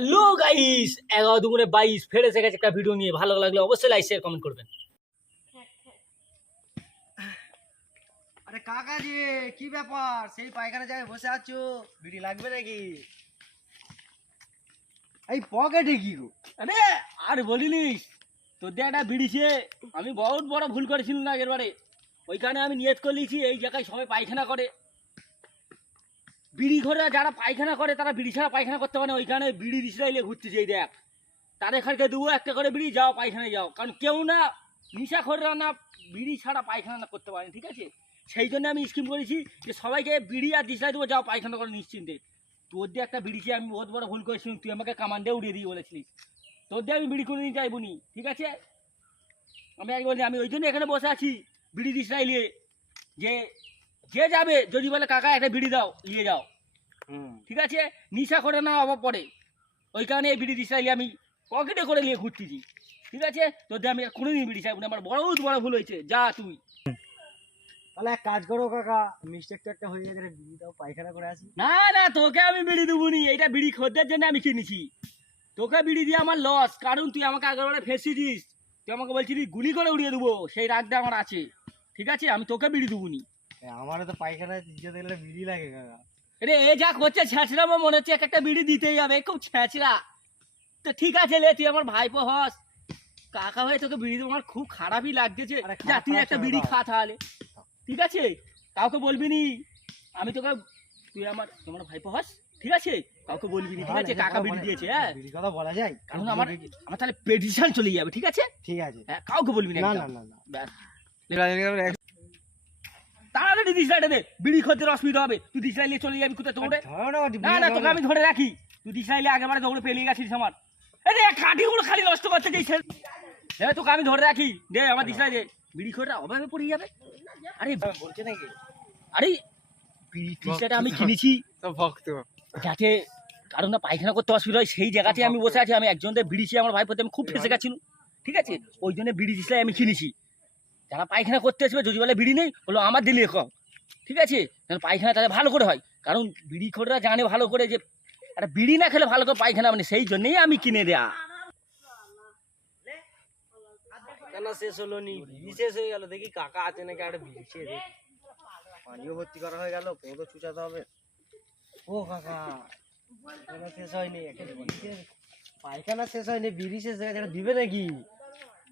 Hello guys এগারো দুগুণে বাইশ ফের এসে গেছে একটা ভিডিও নিয়ে। ভালো লাগলে অবশ্যই লাইক শেয়ার কমেন্ট করবেন। আরে কাকা যে কি ব্যাপার? সেই পায়খানা জায়গায় বসে আছো? বিড়ি লাগবে নাকি? এই পকেটে কি গো? আরে আর বলিনিস তোর দিয়ে একটা বিড়িছে। আমি বহুত বড় ভুল করেছিলাম না আগের বারে। ওইখানে আমি নিয়ত করে নিয়েছি এই জায়গায় সবাই পায়খানা করে। বিড়ি ঘরে যারা পায়খানা করে, তারা বিড়ি ছাড়া পায়খানা করতে পারে না। ওইখানে বিড়ি দিশরাইলে ঘুরতেছে এই দেখ। তাদের খানকে দেবো, একটা করে বিড়ি, যাও পায়খানায় যাও। কারণ কেউ না নিশা করে না বিড়ি ছাড়া পায়খানা না করতে পারে, ঠিক আছে? সেই জন্য আমি স্কিম করেছি যে সবাইকে বিড়ি আর দিশলাই দেবো, যাও পায়খানা করে নিশ্চিন্তে। তোর দিয়ে একটা বিড়িছে আমি বহুত বড় ভুল করেছিলাম তুই আমাকে কামান দিয়ে উড়িয়ে দিয়ে বলেছিলিস। তোর দিয়ে আমি বিড়ি করে নিয়ে যাইবো নি, ঠিক আছে? আমি আগে বলি আমি ওই জন্য এখানে বসে আছি বিড়ি দিস নাই নিয়ে যে যে যাবে, যদি বলে, কাকা, একটা বিড়ি দাও, নিয়ে যাও। ঠিক আছে? নিশা করে না অভাব পড়ে ওই কারণে এই বিড়ি দিস নাই আমি পকেটে করে নিয়ে ঘুরতেছি। ঠিক আছে? তোর দিয়ে আমি কোনোদিন বিড়ি চাইব না। আমার বড় বড় ভুল হয়েছে। যা তুই। তাহলে এক কাজ করো কাকা মিস্টেক একটা হয়ে গেছে রে, বিড়িটাও পায়খানা করে আসি। না না তোকে আমি বিড়ি দেবো নি এইটা বিড়ি খদ্দের জন্য আমি কিনেছি। তোকে বিড়ি দিয়ে আমার লস কারণ তুই আমাকে আগেরবারে ফেসেছিস তুই আমাকে বলছিলি গুলি করে উড়িয়ে দেবো। সেই রাগটা আমার আছে। ঠিক আছে? আমি তোকে বিড়ি দেবো নি আমারও তো পায়খানায় যেতে গেলে বিড়ি লাগে কাকা। রে এ যা করছে মনে হচ্ছে এক একটা বিড়ি দিতেই হবে খুব ছ্যাঁচড়া। তো ঠিক আছে লে তুই আমার ভাইপো হস। কাকা হয়ে তোকে বিড়ি খুব খারাপই লাগতেছে। আরে যা তুই একটা বিড়ি খা তাহলে। ঠিক আছে? কাউকে বলবি নি? আমি তোকে তুই আমার তোমার ভাইপো হস। ঠিক আছে? কাউকে বলবি নি ঠিক আছে? কাকা বিড়ি দিয়েছে হ্যাঁ? বিড়ি কথা বলা যায়। কারণ আমার আমার তাহলে পেডিশন চলে যাবে ঠিক আছে? ঠিক আছে। হ্যাঁ কাউকে বলবি না না না না না। ব্যাস। তাড়াতাড়ি দিশলাইটা দে। বিড়ি খদ্দের অসুবিধা হবে। তুই দিশলাই নিয়ে চলে যাবি কোথায় দৌড়ে না, না তোকে আমি ধরে রাখি। তুই দিশলাইলে আগেবারে দৌড়ে পেলিয়ে গেছিস আমার। আরে কাঠিগুলো খালি নষ্ট করতে চাইছে হ্যাঁ তোকে আমি ধরে রাখি। দে আমার দিশলাই দে। বিড়ি খোরটা অভাবে পড়ে যাবে। আরে বলছে নাকি? আরে বিড়ি টিসাটা আমি কিনেছি। ভক্ত। যাতে কারণ না পায়খানা করতে অসুবিধা হয় সেই জায়গাতে আমি বসে আছি। আমি একজনদের বিড়িছি আমার ভাই প্রতি আমি খুব ফেসে গেছিল। ঠিক আছে? ওই জন্য বিড়ি দিসলাই আমি কিনেছি। যারা পায়খানা করতে আসবে যদি বলে বিড়ি নেই, বলো আমার দিলে কম। ঠিক আছে? যেন পায়খানা তাহলে ভালো করে হয়। কারণ বিড়ি খোররা জানে ভালো করে যে একটা বিড়ি না খেলে ভালো করে পায়খানা মানে সেই জন্যই আমি কিনে দেয়া। শেষ হয়ে হয়ে হয়নি? শেষ হয়নি, বিড়ি শেষ হয়ে গেছে দিবে নাকি?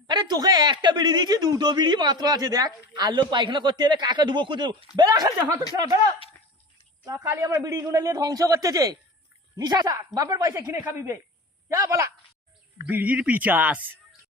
আরে তোকে একটা বিড়ি দিয়েছি, দুটো বিড়ি মাত্র আছে, দেখ। আলো পায়খানা করতে এলে কাকে দুবো খুঁজে। বেড়া খাচ্ছে হাতে ছাড়া তা খালি আমার বিড়ি গুনে নিয়ে ধ্বংস করতেছে নিশা বাপের পয়সা কিনে খাবি বে। যা, বলা। বিড়ির পিচাস